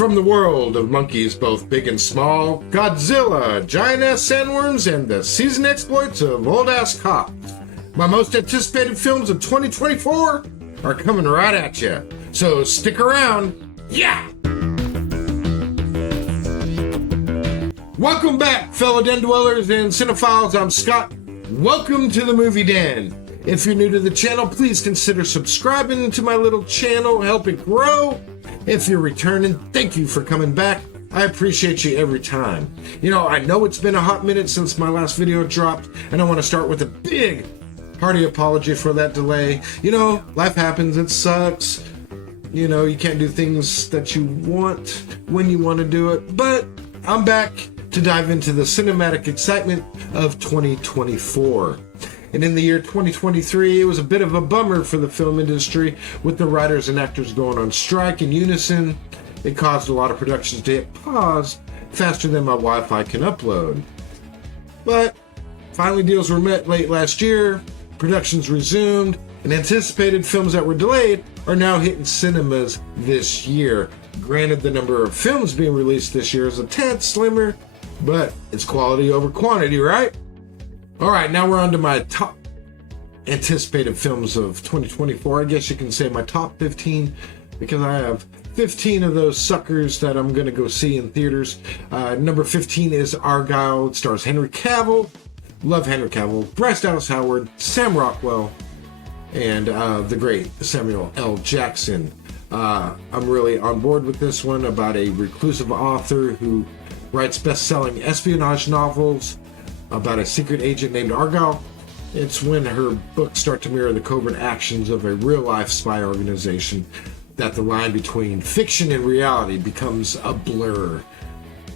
From the world of monkeys, both big and small, Godzilla, giant-ass sandworms, and the season exploits of old-ass cops, my most anticipated films of 2024 are coming right at you. So stick around. Yeah! Welcome back, fellow den dwellers and cinephiles. I'm Scott. Welcome to the Movie Den. If you're new to the channel, please consider subscribing to my little channel, help it grow. If you're returning, thank you for coming back. I appreciate you every time. You know, I know it's been a hot minute since my last video dropped, and I want to start with a big, hearty apology for that delay. You know, life happens, it sucks. You know, you can't do things that you want when you want to do it, but I'm back to dive into the cinematic excitement of 2024. And in the year 2023, it was a bit of a bummer for the film industry, with the writers and actors going on strike in unison. It caused a lot of productions to hit pause faster than my Wi-Fi can upload. But finally, deals were met late last year, productions resumed, and anticipated films that were delayed are now hitting cinemas this year. Granted, the number of films being released this year is a tad slimmer, but it's quality over quantity, right? All right, now we're on to my top anticipated films of 2024. I guess you can say my top 15, because I have 15 of those suckers that I'm going to go see in theaters. Number 15 is Argylle. It stars Henry Cavill. Love Henry Cavill. Bryce Dallas Howard, Sam Rockwell, and the great Samuel L. Jackson. I'm really on board with this one, about a reclusive author who writes best-selling espionage novels about a secret agent named Argylle. It's when her books start to mirror the covert actions of a real-life spy organization that the line between fiction and reality becomes a blur.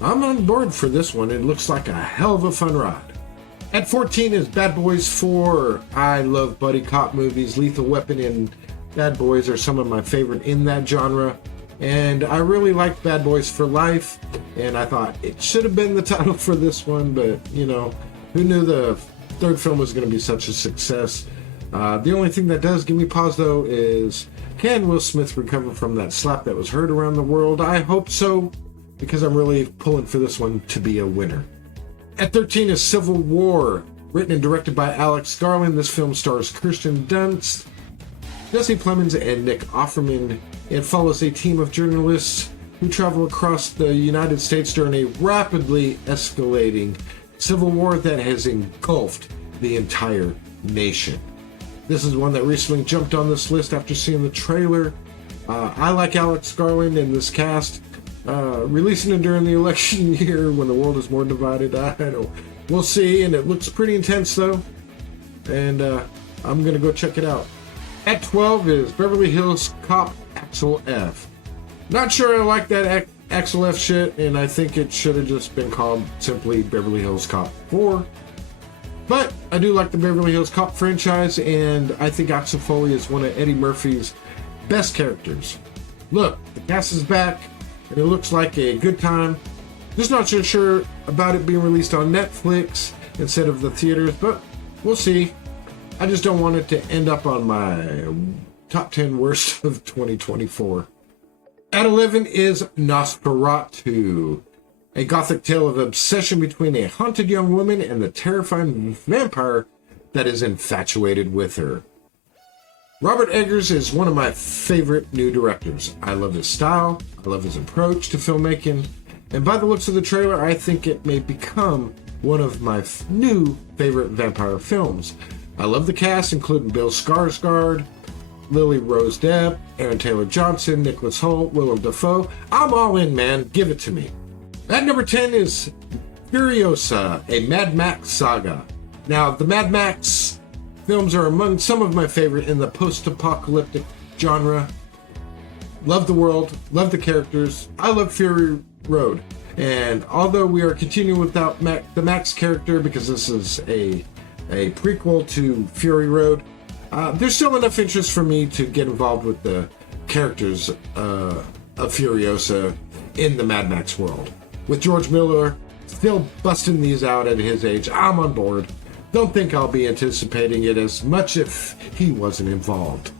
I'm on board for this one. It looks like a hell of a fun ride. At 14 is Bad Boys 4. I love buddy cop movies. Lethal Weapon and Bad Boys are some of my favorite in that genre. And I really liked Bad Boys for Life, and I thought it should have been the title for this one, but, you know, who knew the third film was going to be such a success? The only thing that does give me pause, though, is can Will Smith recover from that slap that was heard around the world? I hope so, because I'm really pulling for this one to be a winner. At 13 is Civil War, written and directed by Alex Garland. This film stars Kirsten Dunst, Jesse Plemons, and Nick Offerman. It follows a team of journalists who travel across the United States during a rapidly escalating civil war that has engulfed the entire nation. This is one that recently jumped on this list after seeing the trailer. I like Alex Garland and this cast. Releasing it during the election year when the world is more divided, I don't. We'll see, and it looks pretty intense though. And I'm gonna go check it out. At 12 is Beverly Hills Cop Axel F. Not sure I like that Axel F shit, and I think it should have just been called simply Beverly Hills Cop 4. But I do like the Beverly Hills Cop franchise, and I think Axel Foley is one of Eddie Murphy's best characters. Look, the cast is back, and it looks like a good time. Just not so sure about it being released on Netflix instead of the theaters, but we'll see. I just don't want it to end up on my top 10 worst of 2024. At 11 is Nosferatu, a gothic tale of obsession between a haunted young woman and the terrifying vampire that is infatuated with her. Robert Eggers is one of my favorite new directors. I love his style, I love his approach to filmmaking, and by the looks of the trailer, I think it may become one of my new favorite vampire films. I love the cast, including Bill Skarsgård, Lily Rose Depp, Aaron Taylor Johnson, Nicholas Hoult, Willem Dafoe. I'm all in, man. Give it to me. At number 10 is Furiosa, a Mad Max saga. Now, the Mad Max films are among some of my favorite in the post-apocalyptic genre. Love the world, love the characters. I love Fury Road. And although we are continuing without the Max character, because this is a prequel to Fury Road, there's still enough interest for me to get involved with the characters of Furiosa in the Mad Max world. With George Miller still busting these out at his age, I'm on board. Don't think I'll be anticipating it as much if he wasn't involved.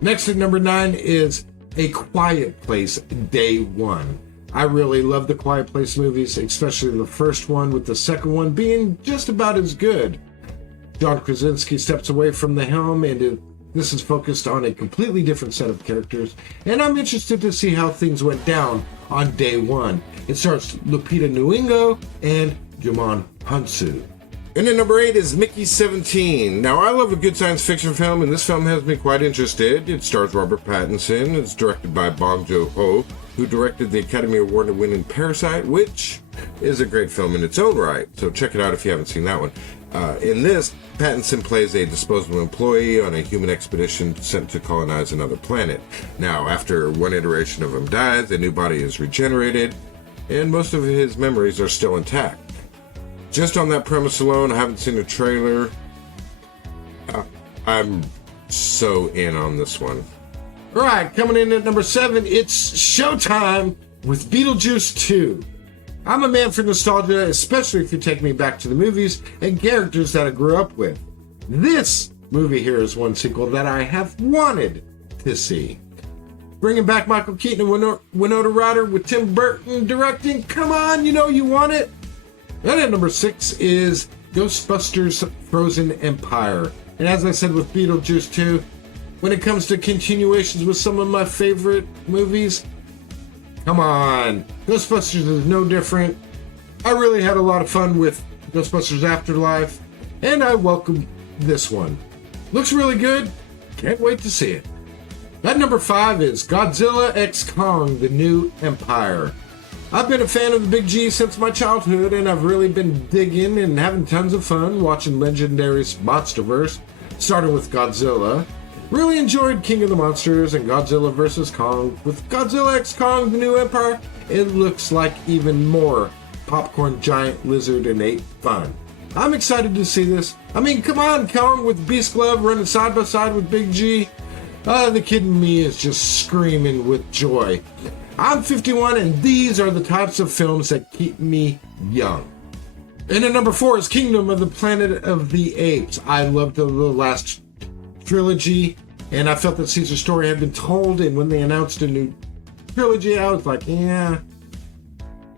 Next at number 9 is A Quiet Place Day One. I really love the Quiet Place movies, especially the first one, with the second one being just about as good. John Krasinski steps away from the helm, and this is focused on a completely different set of characters, and I'm interested to see how things went down on day one. It stars Lupita Nyong'o and Djimon Hounsou. And then number 8 is Mickey 17. Now, I love a good science fiction film, and this film has me quite interested. It stars Robert Pattinson. It's directed by Bong Joon-ho, who directed the Academy Award-winning Parasite, which is a great film in its own right. So check it out if you haven't seen that one. In this, Pattinson plays a disposable employee on a human expedition sent to colonize another planet. Now, after one iteration of him dies, a new body is regenerated, and most of his memories are still intact. Just on that premise alone, I haven't seen a trailer. I'm so in on this one. All right, coming in at number 7, it's showtime with Beetlejuice 2. I'm a man for nostalgia, especially if you take me back to the movies and characters that I grew up with. This movie here is one sequel that I have wanted to see. Bringing back Michael Keaton and Winona Ryder with Tim Burton directing. Come on, you know you want it. And at number 6 is Ghostbusters Frozen Empire. And as I said with Beetlejuice 2, when it comes to continuations with some of my favorite movies, come on. Ghostbusters is no different. I really had a lot of fun with Ghostbusters Afterlife, and I welcome this one. Looks really good. Can't wait to see it. At number 5 is Godzilla x Kong: The New Empire. I've been a fan of the Big G since my childhood, and I've really been digging and having tons of fun watching Legendary's Monsterverse, starting with Godzilla. Really enjoyed King of the Monsters and Godzilla vs. Kong. With Godzilla x Kong: The New Empire, it looks like even more popcorn giant lizard and ape fun. I'm excited to see this. I mean, come on, Kong with Beast Glove running side by side with Big G. The kid in me is just screaming with joy. I'm 51, and these are the types of films that keep me young. And at number 4 is Kingdom of the Planet of the Apes. I loved the last trilogy, and I felt that Caesar's story had been told, and when they announced a new trilogy, I was like, yeah,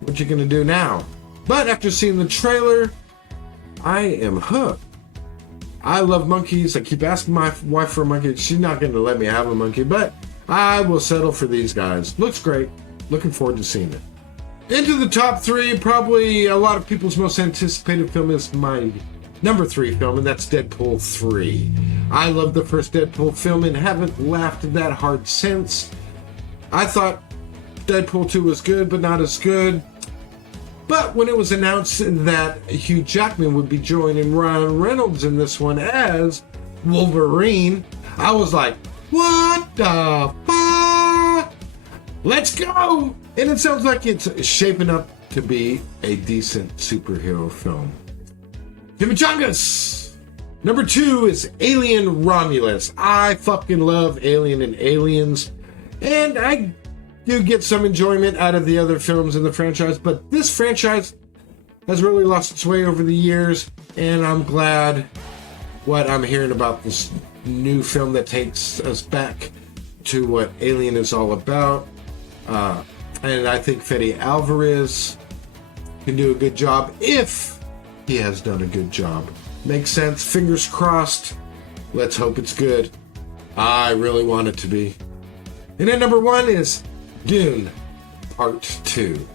what you gonna do now? But after seeing the trailer, I am hooked. I love monkeys. I keep asking my wife for a monkey. She's not gonna let me have a monkey, but I will settle for these guys. Looks great. Looking forward to seeing it. Into the top 3, probably a lot of people's most anticipated film is my number 3 film, and that's Deadpool 3. I love the first Deadpool film and haven't laughed that hard since. I thought Deadpool 2 was good, but not as good. But when it was announced that Hugh Jackman would be joining Ryan Reynolds in this one as Wolverine, I was like, what the fuck? Let's go! And it sounds like it's shaping up to be a decent superhero film. Chimichangas! Number 2 is Alien Romulus. I fucking love Alien and Aliens, and I do get some enjoyment out of the other films in the franchise, but this franchise has really lost its way over the years, and I'm glad what I'm hearing about this new film that takes us back to what Alien is all about. And I think Fede Alvarez can do a good job if he has done a good job. Makes sense. Fingers crossed. Let's hope it's good. I really want it to be. And then number 1 is Dune Part 2.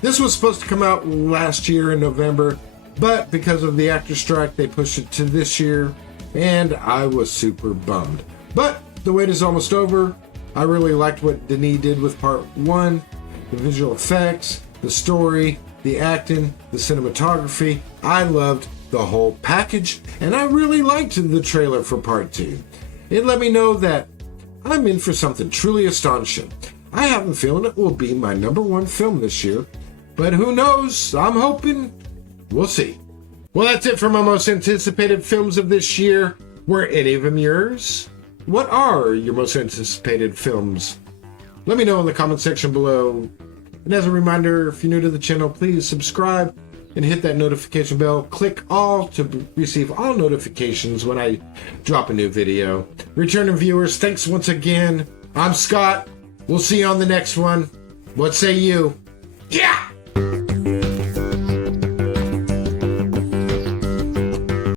This was supposed to come out last year in November, but because of the actor strike, they pushed it to this year, and I was super bummed. But the wait is almost over. I really liked what Denis did with Part 1, the visual effects, the story, the acting, the cinematography. I loved the whole package, and I really liked the trailer for Part 2. It let me know that I'm in for something truly astonishing. I have a feeling it will be my number 1 film this year, but who knows? I'm hoping. We'll see. Well, that's it for my most anticipated films of this year. Were any of them yours? What are your most anticipated films? Let me know in the comment section below. And as a reminder, if you're new to the channel, please subscribe and hit that notification bell. Click all to receive all notifications when I drop a new video. Returning viewers, thanks once again. I'm Scott. We'll see you on the next one. What say you? Yeah!